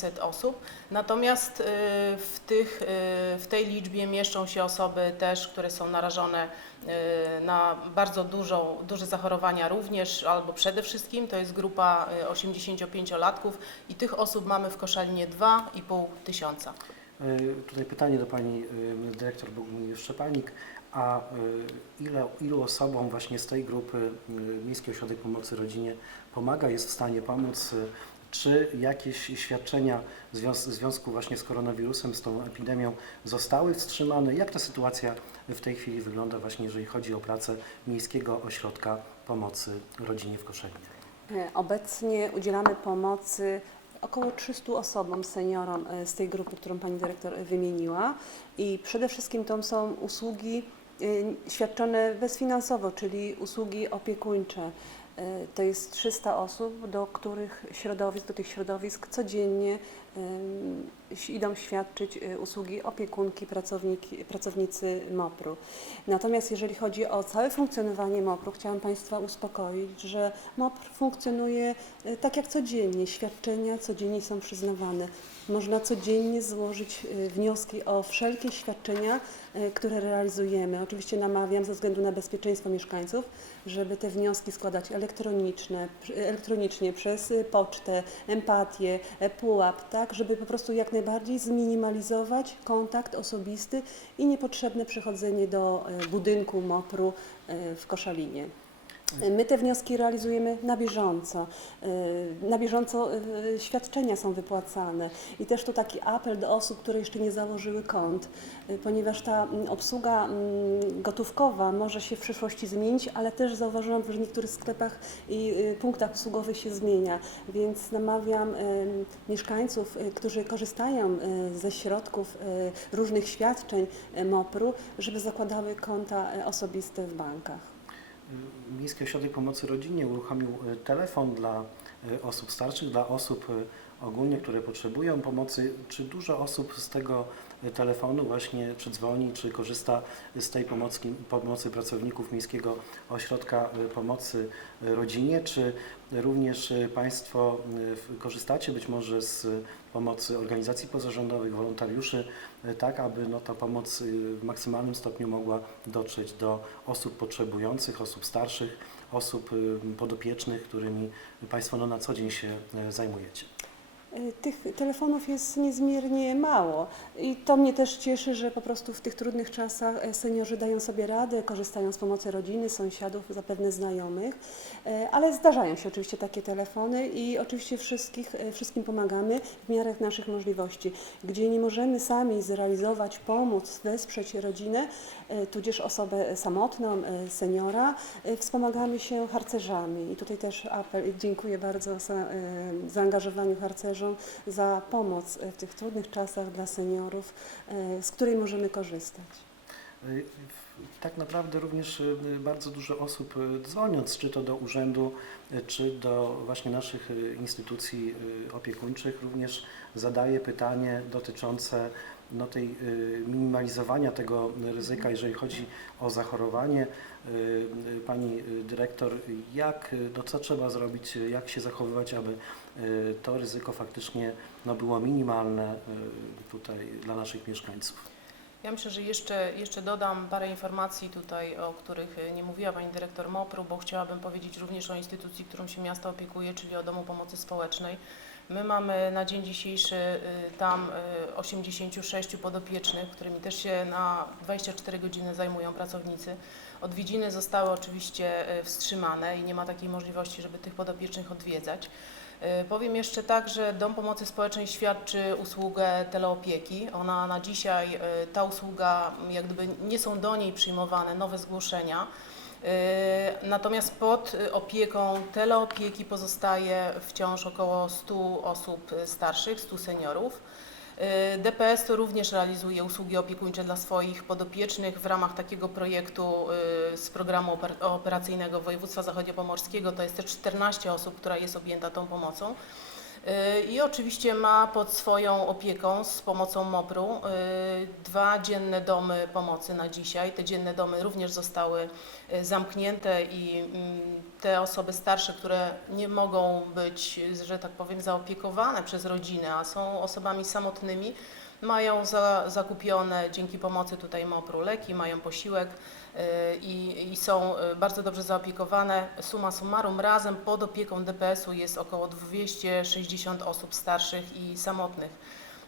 500 osób. Natomiast y, w, tych, y, w tej liczbie mieszczą się osoby też, które są narażone y, na bardzo dużą, duże zachorowania również, albo przede wszystkim to jest grupa y, 85-latków i tych osób mamy w Koszalinie 2,5 tysiąca. Tutaj pytanie do Pani Dyrektor Bogumil Szczepanik. A ile, ilu osobom właśnie z tej grupy Miejski Ośrodek Pomocy Rodzinie pomaga, jest w stanie pomóc? Czy jakieś świadczenia w związ- w związku właśnie z koronawirusem, z tą epidemią zostały wstrzymane? Jak ta sytuacja w tej chwili wygląda właśnie, jeżeli chodzi o pracę Miejskiego Ośrodka Pomocy Rodzinie w Koszalinie? E, Obecnie udzielamy pomocy około 300 osobom, seniorom e, z tej grupy, którą Pani Dyrektor wymieniła i przede wszystkim to są usługi e, świadczone bezfinansowo, czyli usługi opiekuńcze. E, To jest 300 osób, do których środowisk, do tych środowisk codziennie idą świadczyć e, usługi opiekunki, pracownicy MOPR-u. Natomiast jeżeli chodzi o całe funkcjonowanie MOPR-u, chciałam Państwa uspokoić, że MOPR funkcjonuje e, tak jak codziennie. Świadczenia codziennie są przyznawane. Można codziennie złożyć e, wnioski o wszelkie świadczenia, e, które realizujemy. Oczywiście namawiam ze względu na bezpieczeństwo mieszkańców, żeby te wnioski składać elektroniczne, elektronicznie przez e, pocztę, empatię, e, pułap, tak, żeby po prostu jak najbardziej zminimalizować kontakt osobisty i niepotrzebne przychodzenie do e, budynku MOPR-u e, w Koszalinie. E, My te wnioski realizujemy na bieżąco. E, Na bieżąco e, świadczenia są wypłacane. I też tu taki apel do osób, które jeszcze nie założyły kont, ponieważ ta mm, obsługa mm, gotówkowa może się w przyszłości zmienić, ale też zauważyłam, że w niektórych sklepach i punktach usługowych się zmienia. Więc namawiam mieszkańców, którzy korzystają ze środków różnych świadczeń MOPR-u, żeby zakładały konta osobiste w bankach. Miejski Ośrodek Pomocy Rodzinie uruchomił y, telefon dla y, osób starszych, dla osób y, ogólnie, które potrzebują pomocy. Czy dużo osób z tego telefonu właśnie czy dzwoni, czy korzysta z tej pomocy, pomocy pracowników Miejskiego Ośrodka Pomocy Rodzinie? Czy również Państwo korzystacie być może z pomocy organizacji pozarządowych, wolontariuszy, tak aby no, ta pomoc y, w maksymalnym stopniu mogła dotrzeć do osób potrzebujących, osób starszych, osób y, podopiecznych, którymi Państwo no, na co dzień się y, zajmujecie. Y, Tych telefonów jest niezmiernie mało. I to mnie też cieszy, że po prostu w tych trudnych czasach e, seniorzy dają sobie radę, korzystają z pomocy rodziny, sąsiadów, zapewne znajomych, E, ale zdarzają się oczywiście takie telefony i oczywiście wszystkich, e, wszystkim pomagamy w miarę naszych możliwości. Gdzie nie możemy sami zrealizować, pomóc, wesprzeć rodzinę, tudzież osobę samotną, seniora, wspomagamy się harcerzami. I tutaj też apel dziękuję bardzo za e, zaangażowaniu za pomoc e, w tych trudnych czasach dla seniorów, e, z której możemy korzystać. W- Tak naprawdę również bardzo dużo osób dzwoniąc, czy to do urzędu, czy do właśnie naszych instytucji opiekuńczych, również zadaje pytanie dotyczące no, tej minimalizowania tego ryzyka, jeżeli chodzi o zachorowanie. Pani dyrektor, jak, no, co trzeba zrobić, jak się zachowywać, aby to ryzyko faktycznie no, było minimalne y, tutaj dla naszych mieszkańców? Ja myślę, że jeszcze, jeszcze dodam parę informacji tutaj, o których y, nie mówiła Pani Dyrektor MOPR-u, bo chciałabym powiedzieć również o instytucji, którą się miasto opiekuje, czyli o Domu Pomocy Społecznej. My mamy na dzień dzisiejszy y, tam y, 86 podopiecznych, którymi też się na 24 godziny zajmują pracownicy. Odwiedziny zostały oczywiście y, wstrzymane i nie ma takiej możliwości, żeby tych podopiecznych odwiedzać. Y, Powiem jeszcze tak, że Dom Pomocy Społecznej świadczy usługę teleopieki. Ona na dzisiaj, y, ta usługa, jak gdyby nie są do niej przyjmowane nowe zgłoszenia. Y, Natomiast pod opieką teleopieki pozostaje wciąż około 100 osób starszych, 100 seniorów. Y, DPS to również realizuje usługi opiekuńcze dla swoich podopiecznych w ramach takiego projektu y, z programu oper- operacyjnego województwa zachodniopomorskiego. To jest też 14 osób, która jest objęta tą pomocą. Y, I oczywiście ma pod swoją opieką z pomocą MOPR-u y, dwa dzienne domy pomocy na dzisiaj. Te dzienne domy również zostały y, zamknięte i mm, te osoby starsze, które nie mogą być, że tak powiem, zaopiekowane przez rodzinę, a są osobami samotnymi, mają za, zakupione dzięki pomocy tutaj MOPR-u leki, mają posiłek i, i są y, bardzo dobrze zaopiekowane. Suma summarum razem pod opieką DPS-u jest około 260 osób starszych i samotnych.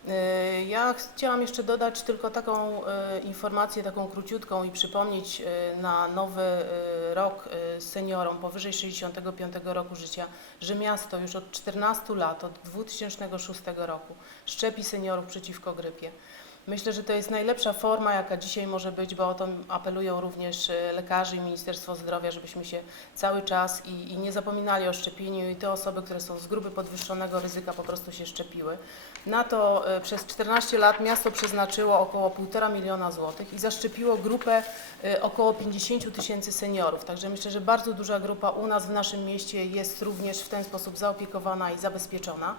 Y, Ja chciałam jeszcze dodać tylko taką y, informację, taką króciutką i przypomnieć y, na nowy y, rok y, seniorom powyżej 65 roku życia, że miasto już od 14 lat, od 2006 roku szczepi seniorów przeciwko grypie. Myślę, że to jest najlepsza forma, jaka dzisiaj może być, bo o to apelują również e, lekarze i Ministerstwo Zdrowia, żebyśmy się cały czas i, i nie zapominali o szczepieniu i te osoby, które są z grupy podwyższonego ryzyka po prostu się szczepiły. Na to e, przez 14 lat miasto przeznaczyło około 1,5 miliona złotych i zaszczepiło grupę e, około 50 tysięcy seniorów. Także myślę, że bardzo duża grupa u nas w naszym mieście jest również w ten sposób zaopiekowana i zabezpieczona.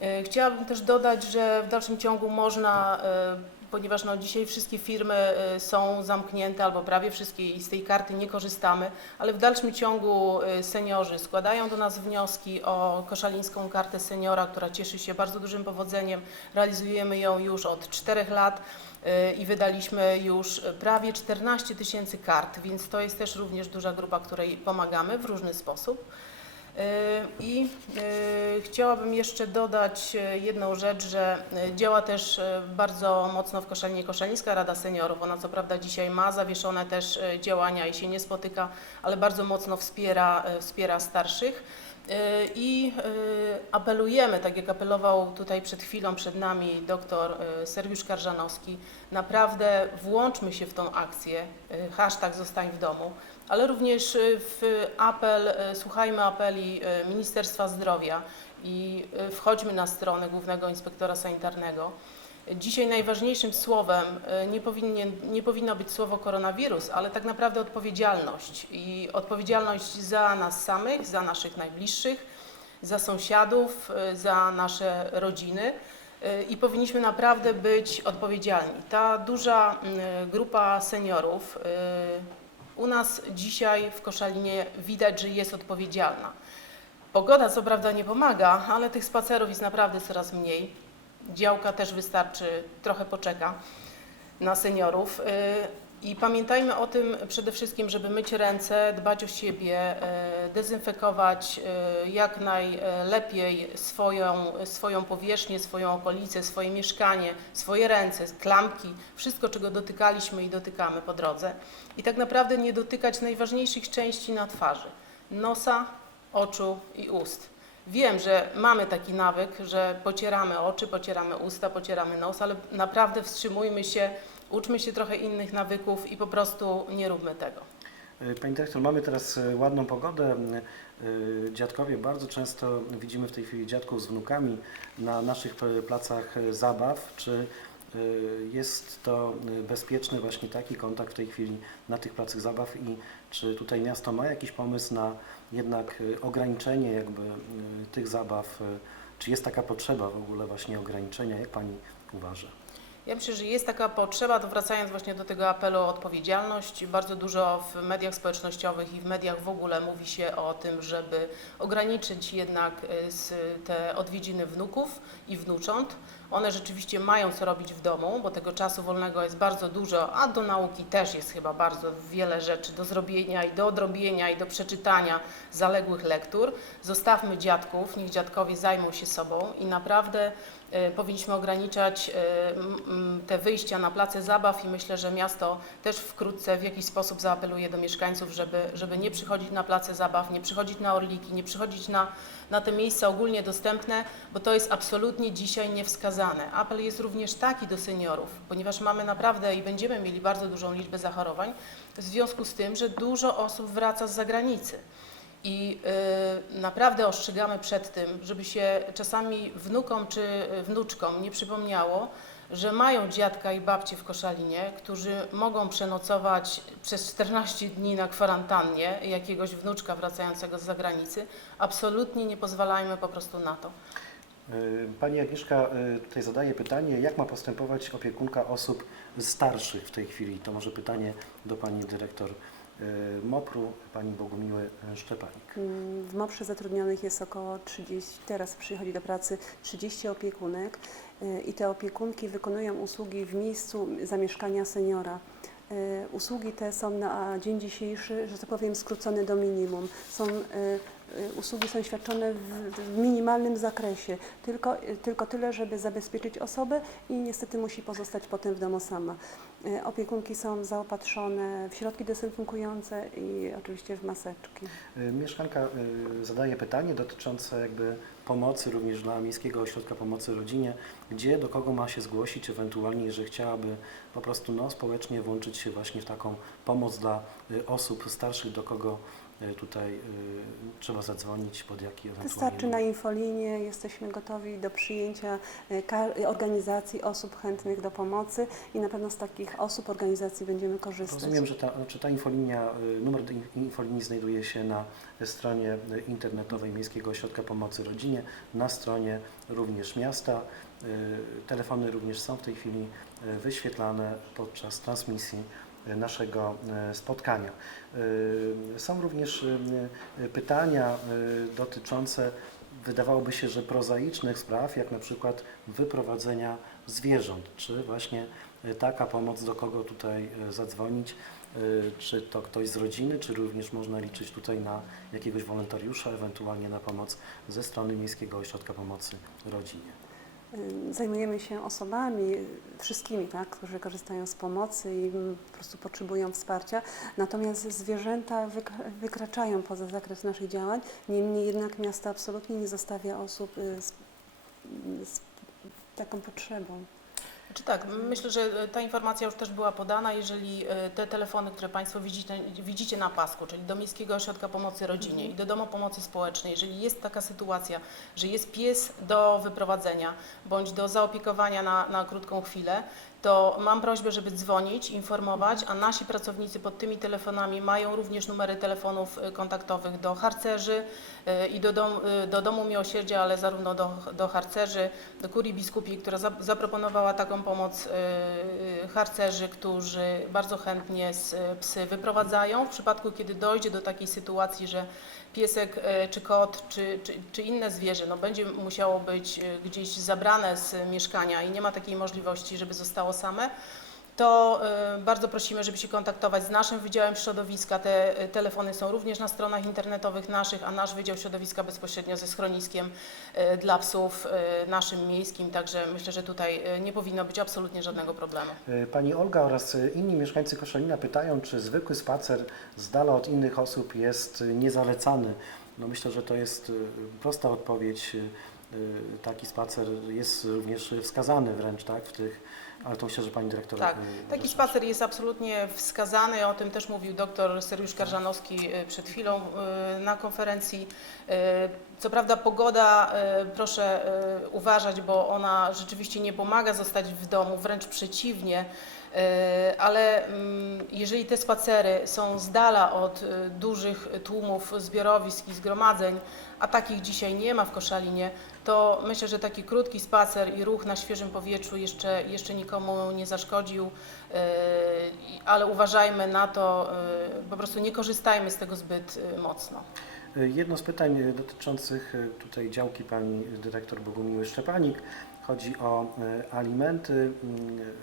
E, Chciałabym też dodać, że w dalszym ciągu można, e, ponieważ no dzisiaj wszystkie firmy e, są zamknięte albo prawie wszystkie i z tej karty nie korzystamy, ale w dalszym ciągu seniorzy składają do nas wnioski o koszalińską kartę seniora, która cieszy się bardzo dużym powodzeniem. Realizujemy ją już od czterech lat i wydaliśmy już prawie 14 tysięcy kart, więc to jest też również duża grupa, której pomagamy w różny sposób. E, I e, chciałabym jeszcze dodać e, jedną rzecz, że działa też bardzo mocno w Koszalinie Koszalińska Rada Seniorów. Ona co prawda dzisiaj ma zawieszone też działania i się nie spotyka, ale bardzo mocno wspiera, wspiera starszych. I apelujemy, tak jak apelował tutaj przed chwilą przed nami e, Sergiusz Karżanowski, naprawdę włączmy się w tą akcję, hashtag zostań w domu, ale również y, w apel, y, słuchajmy apeli y, Ministerstwa Zdrowia i wchodźmy na stronę Głównego Inspektora Sanitarnego. Dzisiaj najważniejszym słowem nie, powinien, nie powinno być słowo koronawirus, ale tak naprawdę odpowiedzialność. I odpowiedzialność za nas samych, za naszych najbliższych, za sąsiadów, za nasze rodziny. I powinniśmy naprawdę być odpowiedzialni. Ta duża grupa seniorów u nas dzisiaj w Koszalinie widać, że jest odpowiedzialna. Pogoda co prawda nie pomaga, ale tych spacerów jest naprawdę coraz mniej. Działka też wystarczy, trochę poczeka na seniorów. I pamiętajmy o tym przede wszystkim, żeby myć ręce, dbać o siebie, y, dezynfekować y, jak najlepiej swoją, swoją powierzchnię, swoją okolicę, swoje mieszkanie, swoje ręce, klamki, wszystko czego dotykaliśmy i dotykamy po drodze. I tak naprawdę nie dotykać najważniejszych części na twarzy: nosa, oczu i ust. Wiem, że mamy taki nawyk, że pocieramy oczy, pocieramy usta, pocieramy nos, ale naprawdę wstrzymujmy się, uczmy się trochę innych nawyków i po prostu nie róbmy tego. E, Pani dyrektor, mamy teraz e, ładną pogodę. E, Dziadkowie bardzo często widzimy w tej chwili dziadków z wnukami na naszych placach zabaw. Czy jest to bezpieczny właśnie taki kontakt w tej chwili na tych placach zabaw i czy tutaj miasto ma jakiś pomysł na jednak ograniczenie jakby tych zabaw? Czy jest taka potrzeba w ogóle właśnie ograniczenia? Jak Pani uważa? Ja myślę, że jest taka potrzeba, to wracając właśnie do tego apelu o odpowiedzialność, bardzo dużo w mediach społecznościowych i w mediach w ogóle mówi się o tym, żeby ograniczyć jednak y, te odwiedziny wnuków i wnucząt. One rzeczywiście mają co robić w domu, bo tego czasu wolnego jest bardzo dużo, a do nauki też jest chyba bardzo wiele rzeczy do zrobienia i do odrobienia i do przeczytania zaległych lektur. Zostawmy dziadków, niech dziadkowie zajmą się sobą i naprawdę e, powinniśmy ograniczać m, m, te wyjścia na place zabaw i myślę, że miasto też wkrótce w jakiś sposób zaapeluje do mieszkańców, żeby, żeby nie przychodzić na place zabaw, nie przychodzić na orliki, nie przychodzić na, na te miejsca ogólnie dostępne, bo to jest absolutnie dzisiaj niewskazane. Apel jest również taki do seniorów, ponieważ mamy naprawdę i będziemy mieli bardzo dużą liczbę zachorowań w związku z tym, że dużo osób wraca z zagranicy. I y, naprawdę ostrzegamy przed tym, żeby się czasami wnukom czy y, wnuczkom nie przypomniało, że mają dziadka i babcię w Koszalinie, którzy mogą przenocować przez 14 dni na kwarantannie jakiegoś wnuczka wracającego z zagranicy. Absolutnie nie pozwalajmy po prostu na to. Y, Pani Agnieszka y, tutaj zadaje pytanie, jak ma postępować opiekunka osób starszych w tej chwili? To może pytanie do Pani Dyrektor y, MOPR-u, Pani Bogumiły Szczepanik. Mm, W MOPRze zatrudnionych jest około 30, teraz przychodzi do pracy 30 opiekunek i te opiekunki wykonują usługi w miejscu zamieszkania seniora. Usługi te są na dzień dzisiejszy, że tak powiem, skrócone do minimum. Są, usługi są świadczone w, minimalnym zakresie, tylko, y, tylko tyle, żeby zabezpieczyć osobę i niestety musi pozostać potem w domu sama. Y, Opiekunki są zaopatrzone w środki dezynfekujące i oczywiście w maseczki. Y, Mieszkanka y, zadaje pytanie dotyczące jakby pomocy również dla Miejskiego Ośrodka Pomocy Rodzinie, gdzie, do kogo ma się zgłosić, ewentualnie jeżeli chciałaby po prostu no, społecznie włączyć się właśnie w taką pomoc dla y, osób starszych, do kogo y, tutaj y, trzeba zadzwonić, pod jaki ewentualnie... Wystarczy na infolinię, jesteśmy gotowi do przyjęcia e, organizacji osób chętnych do pomocy i na pewno z takich osób, organizacji będziemy korzystać. Rozumiem, że ta, czy ta infolinia, numer infolinii znajduje się na stronie internetowej Miejskiego Ośrodka Pomocy Rodzinie, na stronie również miasta. Telefony również są w tej chwili wyświetlane podczas transmisji naszego y, spotkania. Y, Są również y, pytania dotyczące, wydawałoby się, że prozaicznych spraw, jak na przykład wyprowadzenia zwierząt, czy właśnie taka pomoc, do kogo tutaj zadzwonić, czy to ktoś z rodziny, czy również można liczyć tutaj na jakiegoś wolontariusza, ewentualnie na pomoc ze strony Miejskiego Ośrodka Pomocy Rodzinie. Y, Zajmujemy się osobami, wszystkimi, tak, którzy korzystają z pomocy i mm, po prostu potrzebują wsparcia. Natomiast zwierzęta wyk- wykraczają poza zakres naszych działań. Niemniej jednak miasto absolutnie nie zostawia osób y, z, z taką potrzebą. Czy tak, myślę, że e, ta informacja już też była podana. Jeżeli e, te telefony, które Państwo widzicie, widzicie na pasku, czyli do Miejskiego Ośrodka Pomocy Rodzinie i do Domu Pomocy Społecznej, jeżeli jest taka sytuacja, że jest pies do wyprowadzenia bądź do zaopiekowania na, na krótką chwilę, to mam prośbę, żeby dzwonić, informować, a nasi pracownicy pod tymi telefonami mają również numery telefonów e, kontaktowych do harcerzy e, i do, dom, e, do Domu Miłosierdzia, ale zarówno do, do harcerzy, do kurii biskupiej, która za- zaproponowała taką pomoc harcerzy, którzy bardzo chętnie psy wyprowadzają. W przypadku, kiedy dojdzie do takiej sytuacji, że piesek e, czy kot, czy, czy, czy inne zwierzę no, będzie musiało być e, gdzieś zabrane z mieszkania i nie ma takiej możliwości, żeby zostało same, to e, bardzo prosimy, żeby się kontaktować z naszym Wydziałem Środowiska. Te e, telefony są również na stronach internetowych naszych, a nasz Wydział Środowiska bezpośrednio ze schroniskiem e, dla psów naszym miejskim, także myślę, że tutaj nie powinno być absolutnie żadnego problemu. Y, Pani Olga oraz y, inni mieszkańcy Koszalina pytają, czy zwykły spacer z dala od innych osób jest y, niezalecany. No myślę, że to jest y, prosta odpowiedź. Y, y, Taki spacer jest również wskazany wręcz, tak, w tych, ale to myślę, że Pani Dyrektor... Tak, y, Taki spacer jest absolutnie wskazany, o tym też mówił dr Seriusz Karżanowski y, przed chwilą y, na konferencji. Co prawda pogoda, proszę uważać, bo ona rzeczywiście nie pomaga zostać w domu, wręcz przeciwnie, ale mm, jeżeli te spacery są z dala od dużych tłumów zbiorowisk i zgromadzeń, a takich dzisiaj nie ma w Koszalinie, to myślę, że taki krótki spacer i ruch na świeżym powietrzu jeszcze, jeszcze nikomu nie zaszkodził, i- ale uważajmy na to, yy, po prostu nie korzystajmy z tego zbyt yy, mocno. Jedno z pytań dotyczących tutaj działki Pani Dyrektor Bogumiły Szczepanik chodzi o alimenty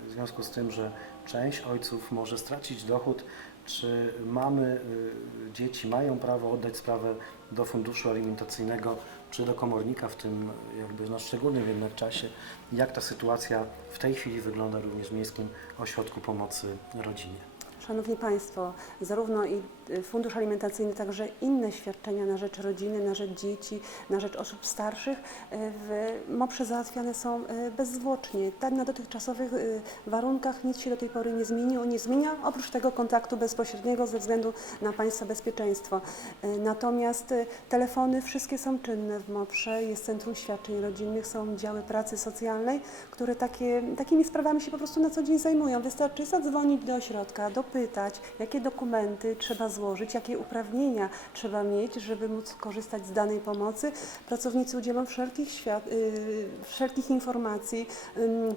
w związku z tym, że część ojców może stracić dochód. Czy mamy, dzieci mają prawo oddać sprawę do funduszu alimentacyjnego czy do komornika w tym jakby no, szczególnym jednak czasie? Jak ta sytuacja w tej chwili wygląda również w Miejskim Ośrodku Pomocy Rodzinie? Szanowni Państwo, zarówno i fundusz alimentacyjny, także inne świadczenia na rzecz rodziny, na rzecz dzieci, na rzecz osób starszych y, w MOPRze załatwiane są y, bezzwłocznie. Tak na dotychczasowych y, warunkach nic się do tej pory nie zmieniło, nie zmienia, oprócz tego kontaktu bezpośredniego ze względu na Państwa bezpieczeństwo. Y, Natomiast y, telefony wszystkie są czynne w MOPRze, jest Centrum Świadczeń Rodzinnych, są działy pracy socjalnej, które takie, takimi sprawami się po prostu na co dzień zajmują. Wystarczy zadzwonić do ośrodka, do zapytać, jakie dokumenty trzeba złożyć, jakie uprawnienia trzeba mieć, żeby móc korzystać z danej pomocy. Pracownicy udzielą wszelkich, świat, y, wszelkich informacji,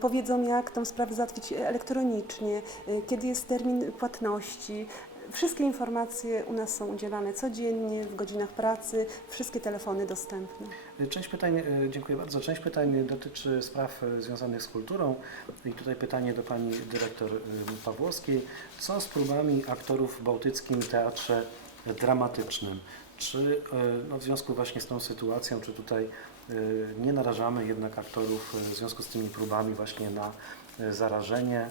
powiedzą jak tą sprawę załatwić elektronicznie, y, kiedy jest termin płatności. Wszystkie informacje u nas są udzielane codziennie, w godzinach pracy, wszystkie telefony dostępne. Część pytań, e, dziękuję bardzo. Część pytań dotyczy spraw e, związanych z kulturą i tutaj pytanie do pani dyrektor e, Pawłowskiej. Co z próbami aktorów w Bałtyckim Teatrze Dramatycznym? Czy no, w związku właśnie z tą sytuacją, czy tutaj nie narażamy jednak aktorów w związku z tymi próbami właśnie na zarażenie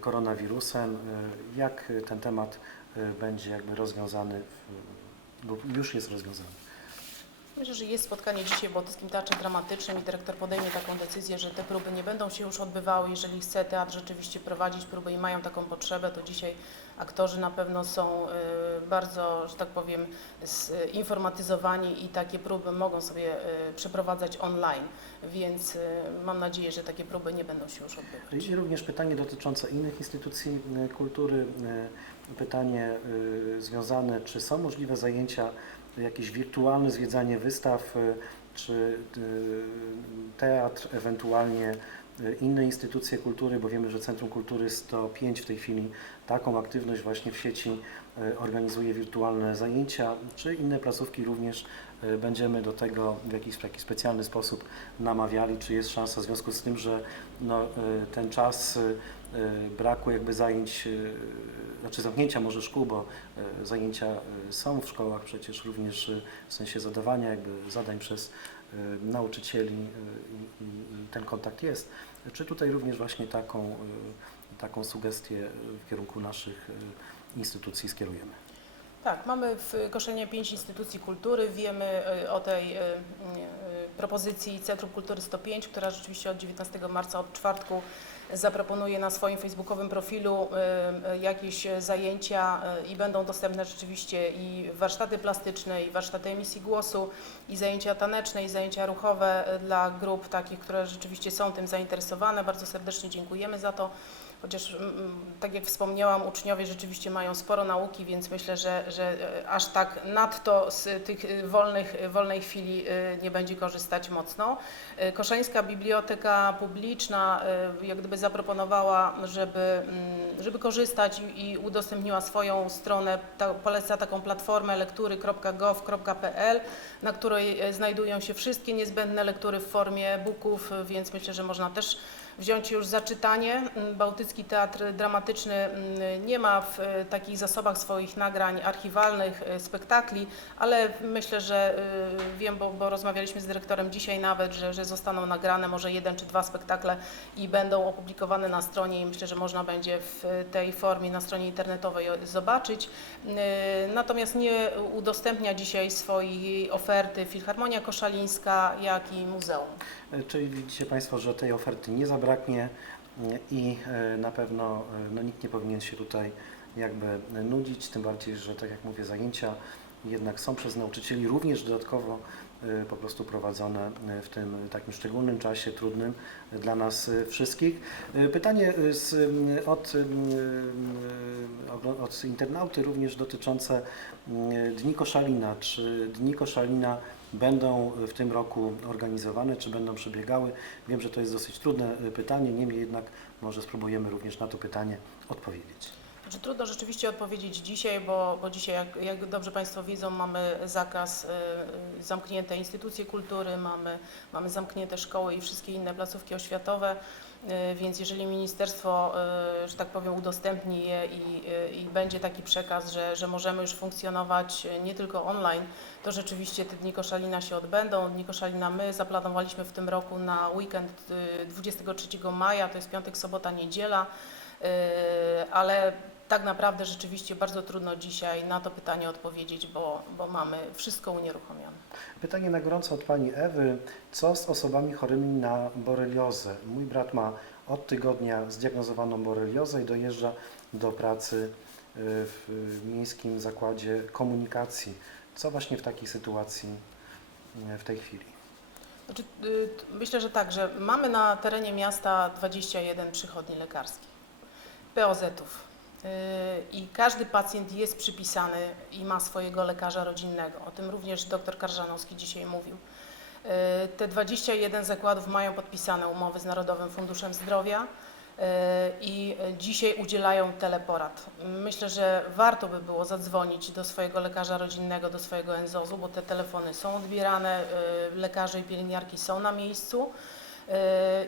koronawirusem? E, Jak ten temat e, będzie jakby rozwiązany w- lub już jest rozwiązany? Myślę, że jest spotkanie dzisiaj w Bałtyckim Teatrze Dramatycznym i dyrektor podejmie taką decyzję, że te próby nie będą się już odbywały. Jeżeli chce teatr rzeczywiście prowadzić próby i mają taką potrzebę, to dzisiaj aktorzy na pewno są y, bardzo, że tak powiem, zinformatyzowani i takie próby mogą sobie y, przeprowadzać online, więc y, mam nadzieję, że takie próby nie będą się już odbywać. I również pytanie dotyczące innych instytucji kultury, pytanie związane, czy są możliwe zajęcia, jakieś wirtualne zwiedzanie wystaw, e, czy e, teatr, ewentualnie e, inne instytucje kultury, bo wiemy, że Centrum Kultury 105 w tej chwili taką aktywność właśnie w sieci organizuje wirtualne zajęcia, czy inne placówki również będziemy do tego w jakiś taki specjalny sposób namawiali, czy jest szansa w związku z tym, że no, e, ten czas e, braku jakby zajęć, znaczy zamknięcia może szkół, bo zajęcia są w szkołach przecież również w sensie zadawania jakby zadań przez nauczycieli i, ten kontakt jest. Czy tutaj również właśnie taką, taką sugestię w kierunku naszych instytucji skierujemy? Tak, mamy w Koszalinie pięć instytucji kultury. Wiemy y, o tej y, y, propozycji Centrum Kultury 105, która rzeczywiście od 19 marca, od czwartku zaproponuje na swoim facebookowym profilu jakieś zajęcia i będą dostępne rzeczywiście i warsztaty plastyczne, i warsztaty emisji głosu, i zajęcia taneczne, i zajęcia ruchowe dla grup takich, które rzeczywiście są tym zainteresowane. Bardzo serdecznie dziękujemy za to. Chociaż, mm, mm, tak jak wspomniałam, uczniowie rzeczywiście mają sporo nauki, więc myślę, że, że e, aż tak nadto z tych e, wolnych, e, wolnej chwili nie będzie korzystać mocno. Koszańska Biblioteka Publiczna jak gdyby zaproponowała, żeby, mm, żeby korzystać i udostępniła swoją stronę, ta, poleca taką platformę lektury.gov.pl, na której znajdują się wszystkie niezbędne lektury w formie booków, więc myślę, że można też wziąć już za czytanie. Mm, Bałtycki Teatr Dramatyczny mm, nie ma w e, takich zasobach swoich nagrań archiwalnych, e, spektakli, ale myślę, że e, wiem, bo, bo rozmawialiśmy z dyrektorem dzisiaj nawet, że, że zostaną nagrane może jeden czy dwa spektakle i będą opublikowane na stronie i myślę, że można będzie w tej formie na stronie internetowej zobaczyć. Natomiast nie udostępnia dzisiaj swojej oferty Filharmonia Koszalińska, jak i muzeum. E, Czyli widzicie Państwo, że tej oferty nie zabraknie e, i e, na pewno no, nikt nie powinien się tutaj jakby nudzić, tym bardziej, że tak jak mówię, zajęcia jednak są przez nauczycieli również dodatkowo po prostu prowadzone w tym takim szczególnym czasie, trudnym dla nas wszystkich. Pytanie z, od, od internauty również dotyczące Dni Koszalina. Czy Dni Koszalina będą w tym roku organizowane, czy będą przebiegały? Wiem, że to jest dosyć trudne e, pytanie, niemniej jednak może spróbujemy również na to pytanie odpowiedzieć. Znaczy, trudno rzeczywiście odpowiedzieć dzisiaj, bo, bo dzisiaj, jak, jak dobrze Państwo widzą, mamy zakaz, y, y, zamknięte instytucje kultury, mamy, mamy zamknięte szkoły i wszystkie inne placówki oświatowe, y, więc jeżeli ministerstwo, y, że tak powiem, udostępni je i, y, i będzie taki przekaz, że, że możemy już funkcjonować y, nie tylko online, to rzeczywiście te Dni Koszalina się odbędą. Dni Koszalina my zaplanowaliśmy w tym roku na weekend y, 23 maja, to jest piątek, sobota, niedziela, y, ale tak naprawdę rzeczywiście bardzo trudno dzisiaj na to pytanie odpowiedzieć, bo, bo mamy wszystko unieruchomione. Pytanie na gorąco od Pani Ewy. Co z osobami chorymi na boreliozę? Mój brat ma od tygodnia zdiagnozowaną boreliozę i dojeżdża do pracy y, w Miejskim Zakładzie Komunikacji. Co właśnie w takiej sytuacji y, w tej chwili? Znaczy, y, myślę, że tak, że mamy na terenie miasta 21 przychodni lekarskich, POZ-ów. I każdy pacjent jest przypisany i ma swojego lekarza rodzinnego. O tym również dr Karżanowski dzisiaj mówił. Y, Te 21 zakładów mają podpisane umowy z Narodowym Funduszem Zdrowia y, i dzisiaj udzielają teleporad. Myślę, że warto by było zadzwonić do swojego lekarza rodzinnego, do swojego NZOZ-u, bo te telefony są odbierane, lekarze i pielęgniarki są na miejscu. Y,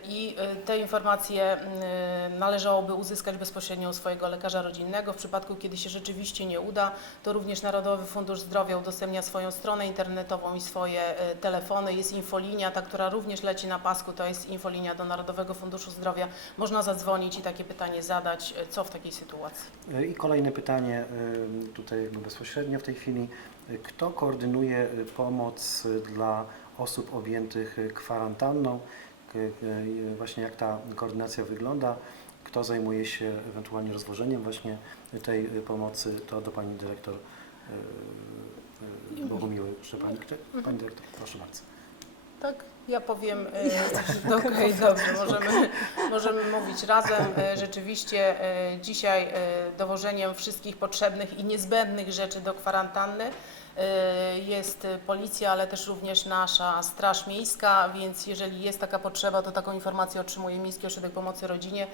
I y, te informacje y, należałoby uzyskać bezpośrednio u swojego lekarza rodzinnego. W przypadku, kiedy się rzeczywiście nie uda, to również Narodowy Fundusz Zdrowia udostępnia swoją stronę internetową i swoje telefony. Jest infolinia, ta, która również leci na pasku, to jest infolinia do Narodowego Funduszu Zdrowia. Można zadzwonić i takie pytanie zadać, co w takiej sytuacji. I kolejne pytanie tutaj bezpośrednio w tej chwili. Kto koordynuje pomoc dla osób objętych kwarantanną? K- y, Właśnie jak ta koordynacja wygląda? Kto zajmuje się ewentualnie rozwożeniem właśnie tej pomocy? To do Pani Dyrektor y, y, Bogumiły Szczepanik. Pani Dyrektor, proszę bardzo. Tak, ja powiem, e, okej, dobrze, możemy, możemy mówić razem. E, Rzeczywiście e, dzisiaj e, dowożeniem wszystkich potrzebnych i niezbędnych rzeczy do kwarantanny e, jest e, policja, ale też również nasza Straż Miejska, więc jeżeli jest taka potrzeba, to taką informację otrzymuje Miejski Ośrodek Pomocy Rodzinie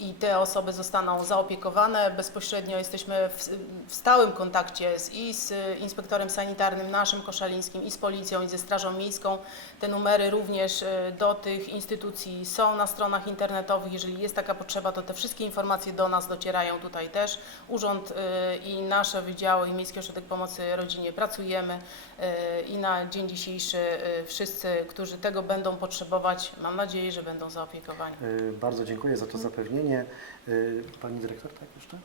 i te osoby zostaną zaopiekowane. Bezpośrednio jesteśmy w, w stałym kontakcie z, i z inspektorem sanitarnym naszym koszalińskim, i z policją, i ze Strażą Miejską. Te numery również e, do tych instytucji są na stronach internetowych. Jeżeli jest taka potrzeba, to te wszystkie informacje do nas docierają tutaj też. Urząd e, i nasze wydziały i Miejski Ośrodek Pomocy Rodzinie pracujemy e, i na dzień dzisiejszy e, wszyscy, którzy tego będą potrzebować, mam nadzieję, że będą zaopiekowani. Y, Bardzo dziękuję za to zapewnienie. Pani Dyrektor, tak jeszcze?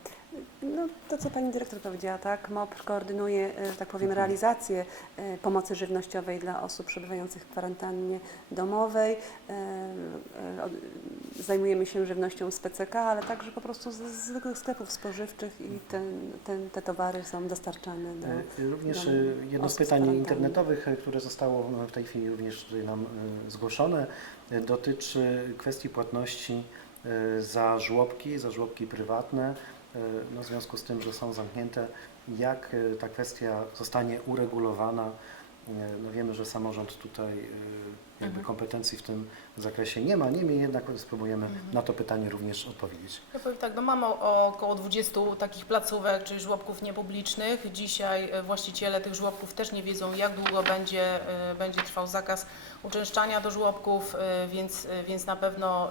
No, to, co Pani Dyrektor powiedziała, tak, MOP koordynuje, e, że tak powiem, Mhm. realizację e, pomocy żywnościowej dla osób przebywających w kwarantannie domowej. E, Zajmujemy się żywnością z PCK, ale także po prostu z zwykłych sklepów spożywczych i ten, ten, te towary są dostarczane do... Również do jedno z pytań internetowych, które zostało w tej chwili również tutaj nam zgłoszone, dotyczy kwestii płatności za żłobki, za żłobki prywatne. Y, No, w związku z tym, że są zamknięte, jak y, ta kwestia zostanie uregulowana? Y, No, wiemy, że samorząd tutaj jakby Mhm. kompetencji w tym zakresie nie ma, niemniej jednak spróbujemy Mhm. na to pytanie również odpowiedzieć. Ja powiem tak, no mamy około 20 takich placówek, czyli żłobków niepublicznych. Dzisiaj e, właściciele tych żłobków też nie wiedzą, jak długo będzie, e, będzie trwał zakaz uczęszczania do żłobków, e, więc, więc na pewno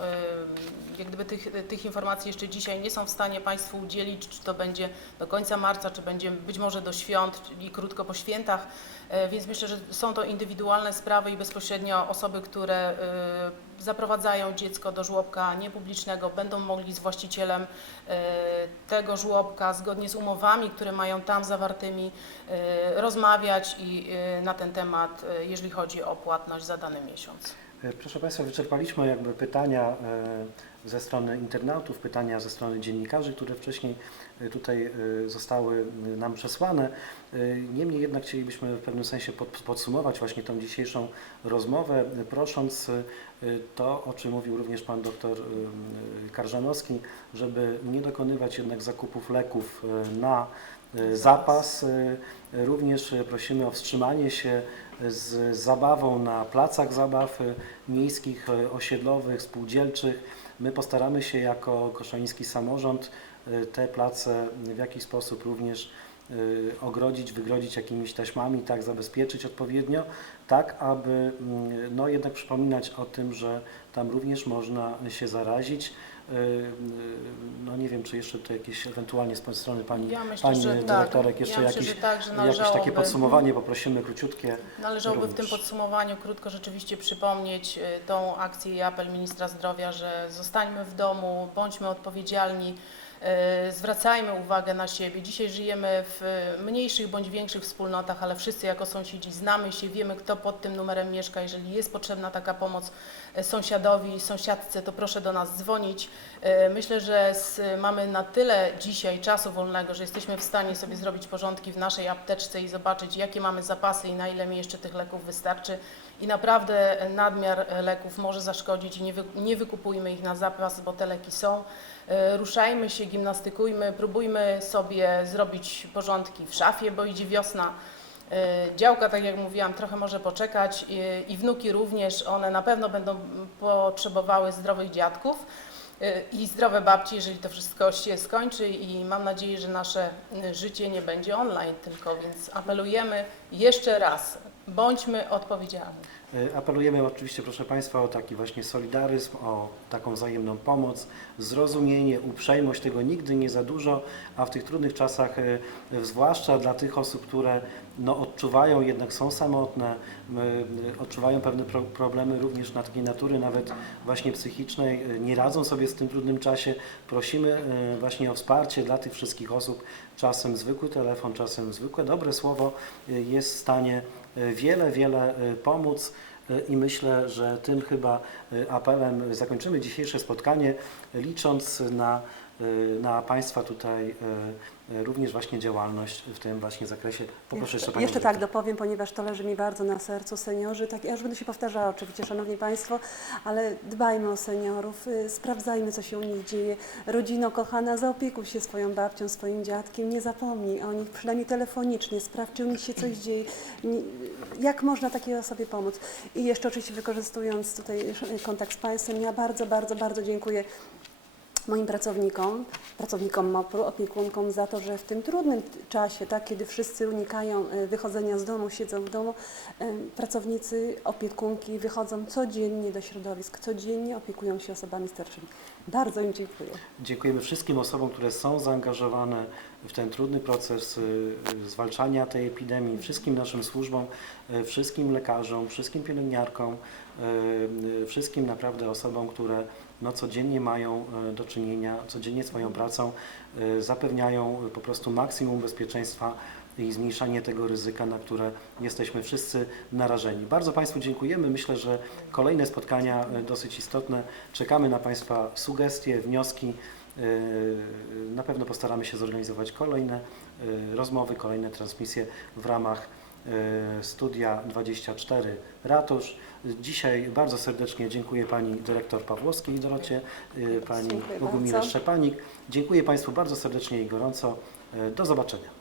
jak gdyby tych, tych informacji jeszcze dzisiaj nie są w stanie Państwu udzielić, czy to będzie do końca marca, czy będzie być może do świąt, czyli krótko po świętach. E, Więc myślę, że są to indywidualne sprawy i bezpośrednio osoby, które e, zaprowadzają dziecko do żłobka niepublicznego, będą mogli z właścicielem e, tego żłobka, zgodnie z umowami, które mają tam zawartymi, rozmawiać i na ten temat, jeżeli chodzi o płatność za dany miesiąc. Proszę Państwa, wyczerpaliśmy jakby pytania ze strony internautów, pytania ze strony dziennikarzy, które wcześniej tutaj e, zostały e, nam przesłane. E, Niemniej jednak chcielibyśmy w pewnym sensie pod- podsumować właśnie tą dzisiejszą rozmowę, prosząc to, o czym mówił również Pan doktor Karżanowski, żeby nie dokonywać jednak zakupów leków na zapas. Również prosimy o wstrzymanie się z zabawą na placach zabaw miejskich, osiedlowych, spółdzielczych. My postaramy się jako koszoński samorząd te place w jakiś sposób również e, ogrodzić, wygrodzić jakimiś taśmami, tak zabezpieczyć odpowiednio, tak aby mm, no jednak przypominać o tym, że tam również można się zarazić. E, No nie wiem, czy jeszcze to jakieś ewentualnie z strony Pani, Ja myślę, pani że dyrektorek tak. jeszcze ja jakieś, myślę, tak, jakieś takie podsumowanie poprosimy króciutkie. Należałoby w tym również. podsumowaniu krótko rzeczywiście przypomnieć y, tą akcję i apel ministra zdrowia, że zostańmy w domu, bądźmy odpowiedzialni, y, zwracajmy uwagę na siebie. Dzisiaj żyjemy w mniejszych bądź większych wspólnotach, ale wszyscy jako sąsiedzi znamy się, wiemy kto pod tym numerem mieszka. Jeżeli jest potrzebna taka pomoc y, sąsiadowi, sąsiadce, to proszę do nas dzwonić. Y, Myślę, że mamy na tyle dzisiaj czasu wolnego, że jesteśmy w stanie sobie zrobić porządki w naszej apteczce i zobaczyć, jakie mamy zapasy i na ile mi jeszcze tych leków wystarczy. I naprawdę nadmiar leków może zaszkodzić i nie, wy, nie wykupujmy ich na zapas, bo te leki są. E, Ruszajmy się, gimnastykujmy, próbujmy sobie zrobić porządki w szafie, bo idzie wiosna. E, Działka, tak jak mówiłam, trochę może poczekać i, i wnuki również, one na pewno będą potrzebowały zdrowych dziadków e, i zdrowe babci, jeżeli to wszystko się skończy i mam nadzieję, że nasze e, życie nie będzie online tylko, więc apelujemy jeszcze raz, bądźmy odpowiedzialni. E, Apelujemy oczywiście, proszę Państwa, o taki właśnie solidaryzm, o taką wzajemną pomoc, zrozumienie, uprzejmość, tego nigdy nie za dużo, a w tych trudnych czasach, e, zwłaszcza dla tych osób, które no, odczuwają, jednak są samotne, e, odczuwają pewne pro problemy również na takiej natury, nawet właśnie psychicznej, nie radzą sobie z tym trudnym czasie. Prosimy właśnie o wsparcie dla tych wszystkich osób. Czasem zwykły telefon, czasem zwykłe dobre słowo jest w stanie wiele, wiele e, pomóc. E, I myślę, że tym chyba e, apelem zakończymy dzisiejsze spotkanie, licząc na, e, na Państwa tutaj e, e, również właśnie działalność w tym właśnie zakresie. Poproszę jeszcze Panią jeszcze tak dopowiem, ponieważ to leży mi bardzo na sercu, seniorzy, tak, ja już będę się powtarzała oczywiście, Szanowni Państwo, ale dbajmy o seniorów, y, sprawdzajmy, co się u nich dzieje. Rodzino kochana, zaopiekuj się swoją babcią, swoim dziadkiem, nie zapomnij o nich, przynajmniej telefonicznie, sprawdź, czy u nich się coś dzieje, jak można takiej osobie pomóc. I jeszcze oczywiście wykorzystując tutaj kontakt z Państwem, ja bardzo, bardzo, bardzo dziękuję moim pracownikom, pracownikom MOPR-u, opiekunkom za to, że w tym trudnym czasie, tak, kiedy wszyscy unikają e, wychodzenia z domu, siedzą w domu, e, pracownicy, opiekunki wychodzą codziennie do środowisk, codziennie opiekują się osobami starszymi. Bardzo im dziękuję. Dziękujemy wszystkim osobom, które są zaangażowane w ten trudny proces y, y, zwalczania tej epidemii, wszystkim naszym służbom, y, wszystkim lekarzom, wszystkim pielęgniarkom, wszystkim naprawdę osobom, które no, codziennie mają do czynienia, codziennie swoją pracą zapewniają po prostu maksimum bezpieczeństwa i zmniejszanie tego ryzyka, na które jesteśmy wszyscy narażeni. Bardzo Państwu dziękujemy. Myślę, że kolejne spotkania y, dosyć istotne. Czekamy na Państwa sugestie, wnioski. Y, Na pewno postaramy się zorganizować kolejne rozmowy, kolejne transmisje w ramach Studia 24 Ratusz. Dzisiaj bardzo serdecznie dziękuję Pani Dyrektor Pawłowskiej Dorocie, Pani bardzo. Szczepanik. Dziękuję Państwu bardzo serdecznie i gorąco. Do zobaczenia.